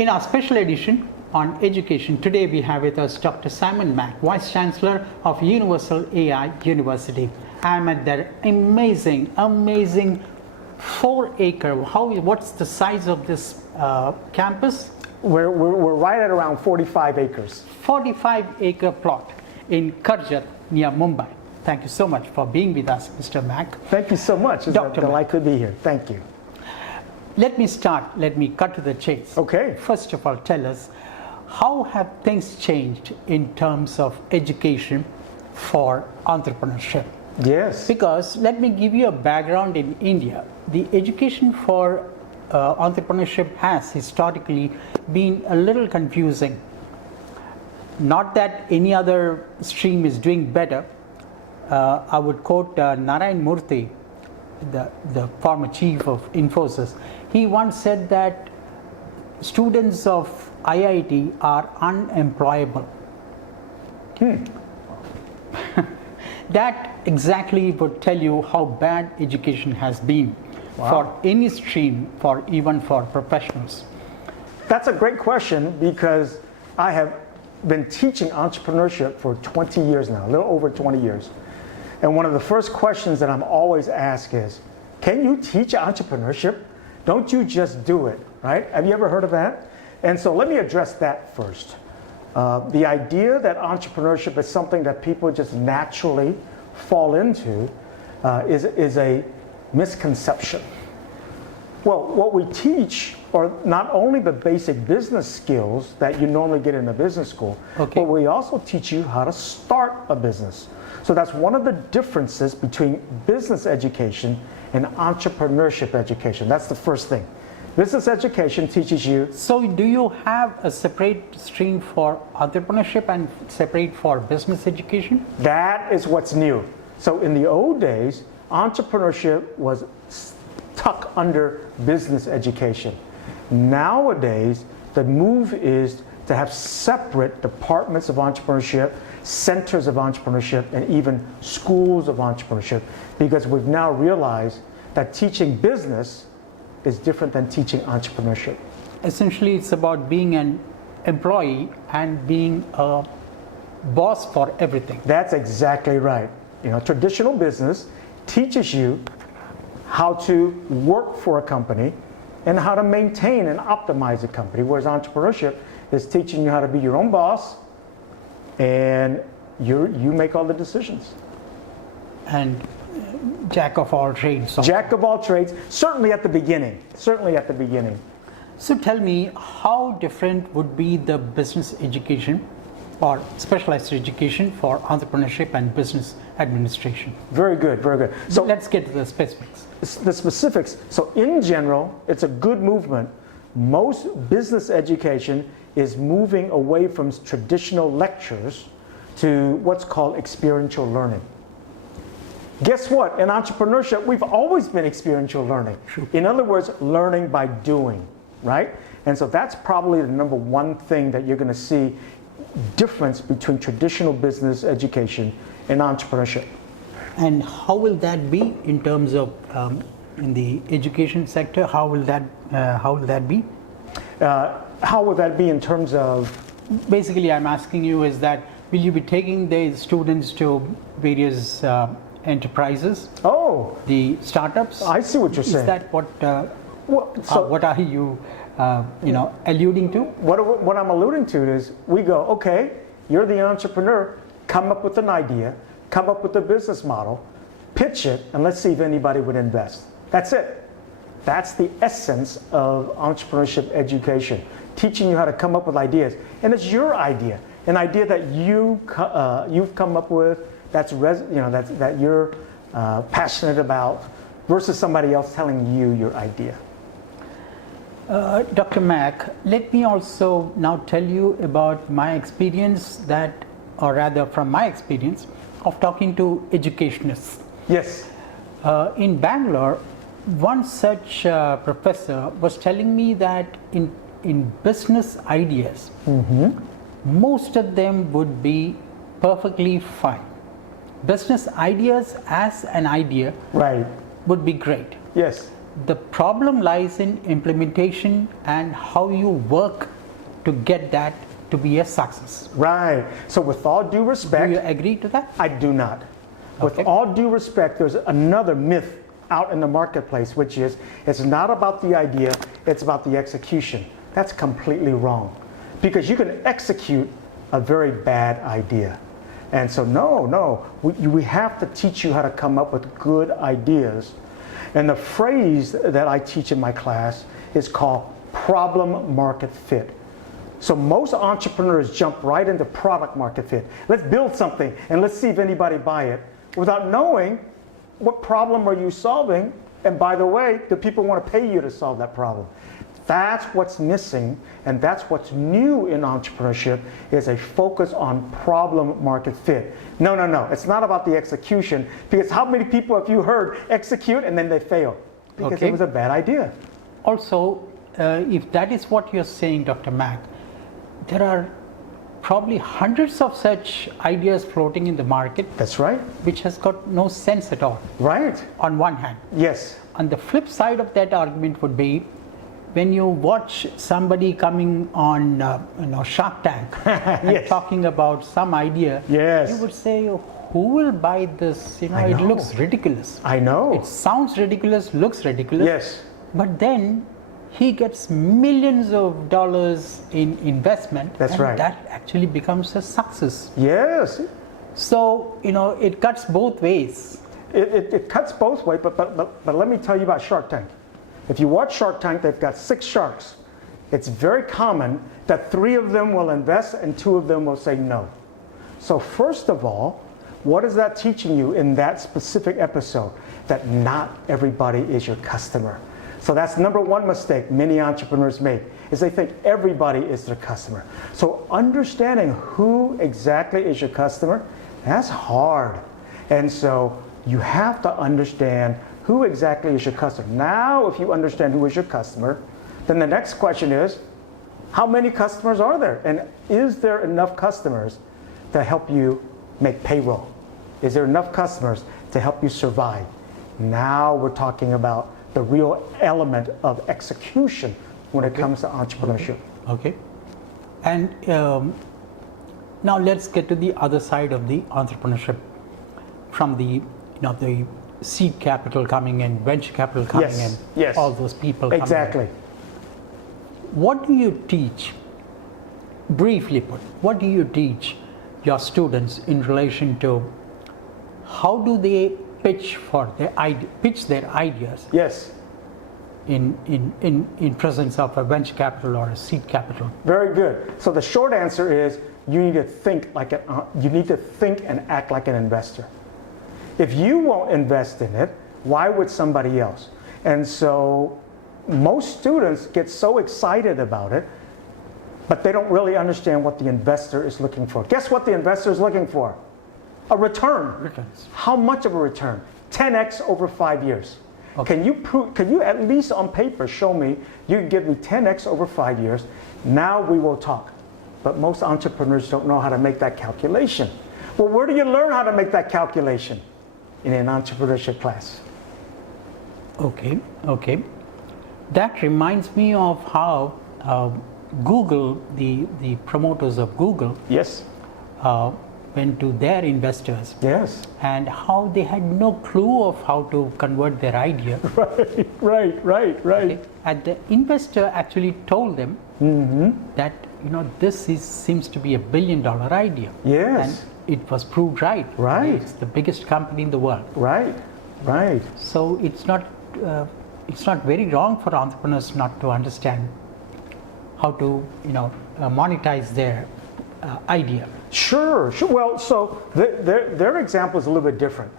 In our special edition on education, today we have with us Dr. Simon Mak, Vice Chancellor of Universal AI University. I am at their amazing 4-acre. What's the size of this campus? We're right at around 45 acres. 45-acre plot in Karjat near Mumbai. Thank you so much for being with us, Mr. Mak. Thank you so much. It's a delight to be here. Thank you. Let me cut to the chase. Okay. First of all, tell us, how have things changed in terms of education for entrepreneurship? Yes. Because let me give you a background in India. The education for entrepreneurship has historically been a little confusing. Not that any other stream is doing better. I would quote Narayan Murthy, the former chief of Infosys. He once said that students of IIT are unemployable. That exactly would tell you how bad education has been for any stream, even for professionals. That's a great question, because I have been teaching entrepreneurship for 20 years now, a little over 20 years. And one of the first questions that I'm always asked is, can you teach entrepreneurship? Don't you just do it, right? Have you ever heard of that? And so let me address that first. The idea that entrepreneurship is something that people just naturally fall into is a misconception. Well, what we teach are not only the basic business skills that you normally get in a business school, but we also teach you how to start a business. So that's one of the differences between business education and entrepreneurship education. That's the first thing. Business education teaches you. So do you have a separate stream for entrepreneurship and separate for business education? That is what's new. So in the old days, entrepreneurship was tucked under business education. Nowadays, the move is to have separate departments of entrepreneurship, centers of entrepreneurship, and even schools of entrepreneurship, because we've now realized that teaching business is different than teaching entrepreneurship. Essentially, it's about being an employee and being a boss for everything. That's exactly right. You know, traditional business teaches you how to work for a company and how to maintain and optimize a company, whereas entrepreneurship is teaching you how to be your own boss, and you make all the decisions. And jack of all trades. Jack of all trades, certainly at the beginning. Certainly at the beginning. So tell me, how different would be the business education or specialized education for entrepreneurship and business administration? Very good, very good. So let's get to the specifics. The specifics. So in general, it's a good movement. Most business education is moving away from traditional lectures to what's called experiential learning. Guess what? In entrepreneurship, we've always been experiential learning. True. In other words, learning by doing, right? And so that's probably the number one thing that you're going to see difference between traditional business education and entrepreneurship. And how will that be in terms of in the education sector? How will that be? How would that be in terms of? Basically, I'm asking you is that will you be taking the students to various enterprises? Oh, the startups. I see what you're saying. Is that what? What are you, alluding to? What I'm alluding to is we go, okay, you're the entrepreneur. Come up with an idea. Come up with a business model. Pitch it, and let's see if anybody would invest. That's it. That's the essence of entrepreneurship education. Teaching you how to come up with ideas, and it's your idea, an idea that you've come up with, that you're passionate about, versus somebody else telling you your idea. Dr. Mak, let me also now tell you about my experience or rather from my experience of talking to educationists. Yes. In Bangalore, one such professor was telling me that in business ideas, most of them would be perfectly fine. Business ideas as an idea would be great. Yes. The problem lies in implementation and how you work to get that to be a success. Right. So with all due Do respect, you agree to that? I do not. With Okay. all due respect, there's another myth out in the marketplace, which is it's not about the idea, it's about the execution. That's completely wrong. Because you can execute a very bad idea. And so no, we have to teach you how to come up with good ideas. And the phrase that I teach in my class is called problem market fit. So most entrepreneurs jump right into product market fit. Let's build something and let's see if anybody buy it, without knowing what problem are you solving, and by the way, do people want to pay you to solve that problem? That's what's missing, and that's what's new in entrepreneurship, is a focus on problem market fit. No, it's not about the execution, because how many people have you heard execute and then they fail? Because Okay. it was a bad idea. Also, if that is what you're saying, Dr. Mak, there are probably hundreds of such ideas floating in the market, That's right. which has got no sense at all, Right. on one hand. Yes. On the flip side of that argument would be, when you watch somebody coming on Shark Tank and Yes. talking about some idea, Yes. you would say, who will buy this? I It know. looks ridiculous. I know. It sounds ridiculous, looks ridiculous. Yes. But then he gets millions of dollars in investment. That's and right. that actually becomes a success. Yes. So, it cuts both ways. It cuts both ways, but let me tell you about Shark Tank. If you watch Shark Tank, they've got 6 sharks. It's very common that 3 of them will invest and 2 of them will say no. So first of all, what is that teaching you in that specific episode? That not everybody is your customer. So that's number one mistake many entrepreneurs make, is they think everybody is their customer. So understanding who exactly is your customer, that's hard. And so you have to understand who exactly is your customer. Now, if you understand who is your customer, then the next question is, how many customers are there? And is there enough customers to help you make payroll? Is there enough customers to help you survive? Now we're talking about the real element of execution when it comes to entrepreneurship. Okay. And now let's get to the other side of the entrepreneurship, from the the seed capital coming in, venture capital coming Yes, in, yes. all those people coming Exactly. in. What do you teach, briefly put, what do you teach your students in relation to how do they pitch their ideas Yes. in presence of a venture capital or a seed capital? Very good. So the short answer is you need to think and act like an investor. If you won't invest in it, why would somebody else? And so most students get so excited about it, but they don't really understand what the investor is looking for. Guess what the investor is looking for? A return. Returns. How much of a return? 10x over 5 years. Okay. Can you at least on paper show me you can give me 10x over 5 years? Now we will talk. But most entrepreneurs don't know how to make that calculation. Well, where do you learn how to make that calculation? In an entrepreneurship class. Okay. That reminds me of how Google, the promoters of Google, Yes. went to their investors, Yes. and how they had no clue of how to convert their idea. Right. Okay? And the investor actually told them that this seems to be $1 billion idea. Yes. And it was proved right. Right. It's the biggest company in the world. Right. So it's not very wrong for entrepreneurs not to understand how to monetize their idea. Sure. Well, so their example is a little bit different.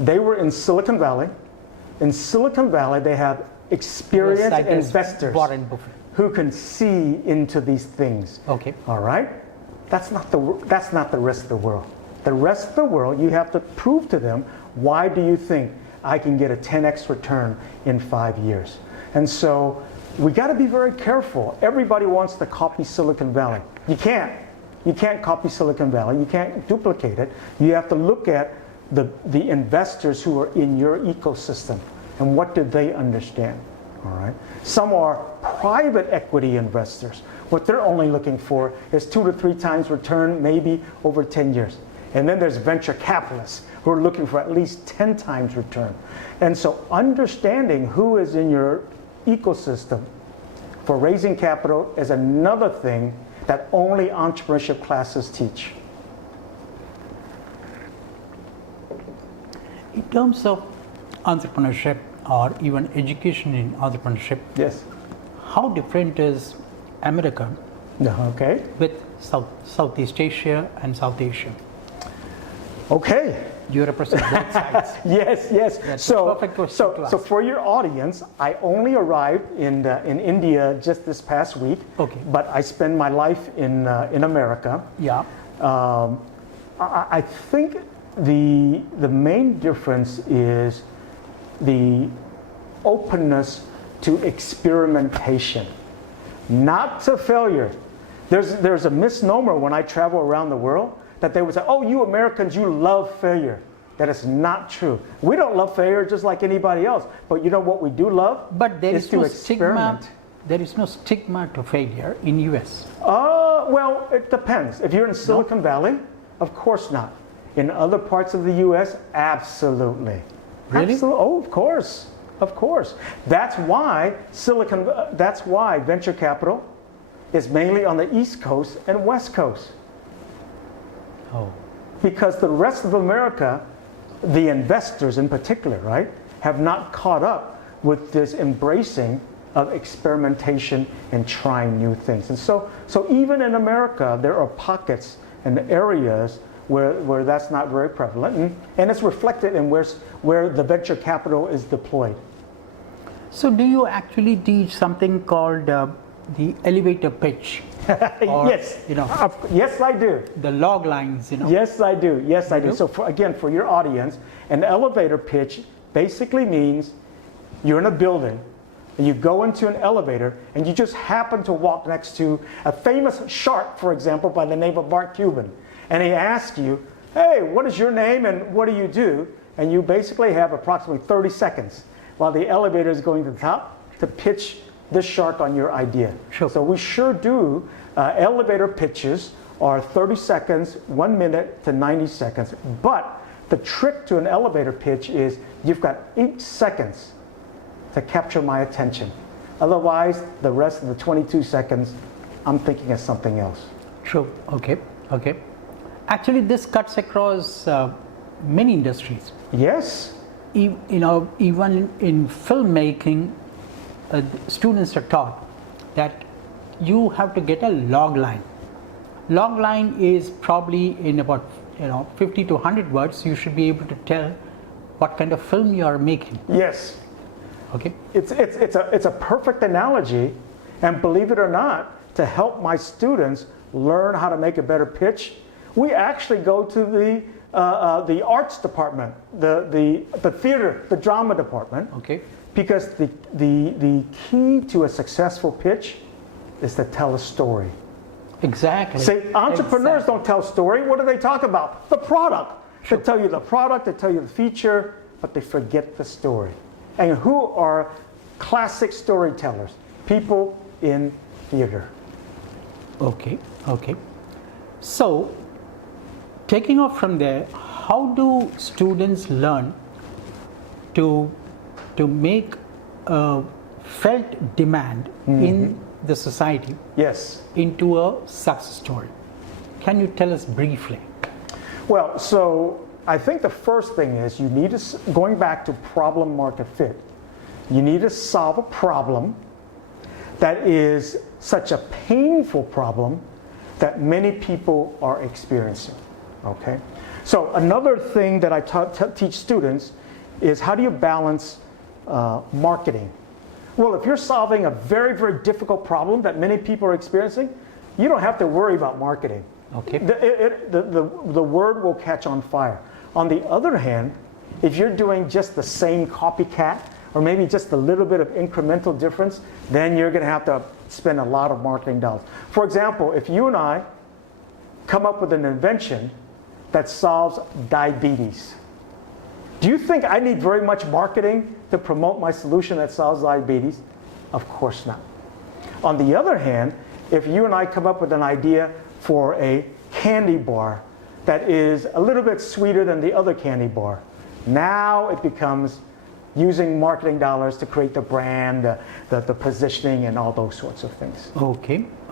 They were in Silicon Valley. In Silicon Valley, they have experienced Yes, I guess investors Warren Buffett. who can see into these things. Okay. All right? That's not the rest of the world. The rest of the world, you have to prove to them, why do you think I can get a 10x return in 5 years? And so we got to be very careful. Everybody wants to copy Silicon Valley. You can't. You can't copy Silicon Valley. You can't duplicate it. You have to look at the investors who are in your ecosystem and what do they understand? All right. Some are private equity investors. What they're only looking for is 2 to 3 times return, maybe over 10 years. And then there's venture capitalists who are looking for at least 10 times return. And so understanding who is in your ecosystem for raising capital is another thing that only entrepreneurship classes teach. In terms of entrepreneurship or even education in entrepreneurship, Yes. how different is America Okay. with Southeast Asia and South Asia? Okay. You represent both sides. Yes, yes. That's a perfect question to so ask. for your audience, I only arrived in India just this past week. Okay. But I spend my life in America. Yeah. I think the main difference is the openness to experimentation, not to failure. There's a misnomer when I travel around the world that they would say, oh, you Americans, you love failure. That is not true. We don't love failure just like anybody else. But you know what we do love? But there is to no experiment. stigma. There is no stigma to failure in US. Well, it depends. If you're in Silicon Valley, of course not. In other parts of the U.S., absolutely. Really? Oh, of course, of course. That's why that's why venture capital is mainly on the East Coast and West Coast. Oh. Because the rest of America, the investors in particular, right, have not caught up with this embracing of experimentation and trying new things. And so even in America, there are pockets and areas where that's not very prevalent, and it's reflected in where the venture capital is deployed. So do you actually teach something called the elevator pitch? Or, Yes, you know, yes, I do. the log lines, you know. Yes, I do. Yes, I do. do? So for your audience, an elevator pitch basically means you're in a building and you go into an elevator and you just happen to walk next to a famous shark, for example, by the name of Mark Cuban. And he asks you, hey, what is your name and what do you do? And you basically have approximately 30 seconds while the elevator is going to the top to pitch this shark on your idea. Sure. So we sure do. Elevator pitches are 30 seconds, 1 minute to 90 seconds. But the trick to an elevator pitch is you've got 8 seconds to capture my attention. Otherwise, the rest of the 22 seconds, I'm thinking of something else. True. Okay. Okay. Actually, this cuts across many industries. Yes. You know, even in filmmaking, students are taught that you have to get a log line. Log line is probably in about 50 to 100 words. You should be able to tell what kind of film you are making. Yes. Okay. It's a perfect analogy, and believe it or not, to help my students learn how to make a better pitch, we actually go to the arts department, the theater, the drama department. Okay. Because the key to a successful pitch is to tell a story. Exactly. See, entrepreneurs don't tell story. What do they talk about? The product. They tell you the product, they tell you the feature, but they forget the story. And who are classic storytellers? People in theater. Okay. Okay. So, taking off from there, how do students learn to make a felt demand in the society Yes. into a success story? Can you tell us briefly? Well, so I think the first thing is you need to, going back to problem market fit, you need to solve a problem that is such a painful problem that many people are experiencing. Okay? So another thing that I teach students is how do you balance marketing? Well, if you're solving a very, very difficult problem that many people are experiencing, you don't have to worry about marketing. Okay. The word will catch on fire. On the other hand, if you're doing just the same copycat or maybe just a little bit of incremental difference, then you're going to have to spend a lot of marketing dollars. For example, if you and I come up with an invention that solves diabetes, do you think I need very much marketing to promote my solution that solves diabetes? Of course not. On the other hand, if you and I come up with an idea for a candy bar that is a little bit sweeter than the other candy bar, now it becomes using marketing dollars to create the brand, the positioning, and all those sorts of things. Okay.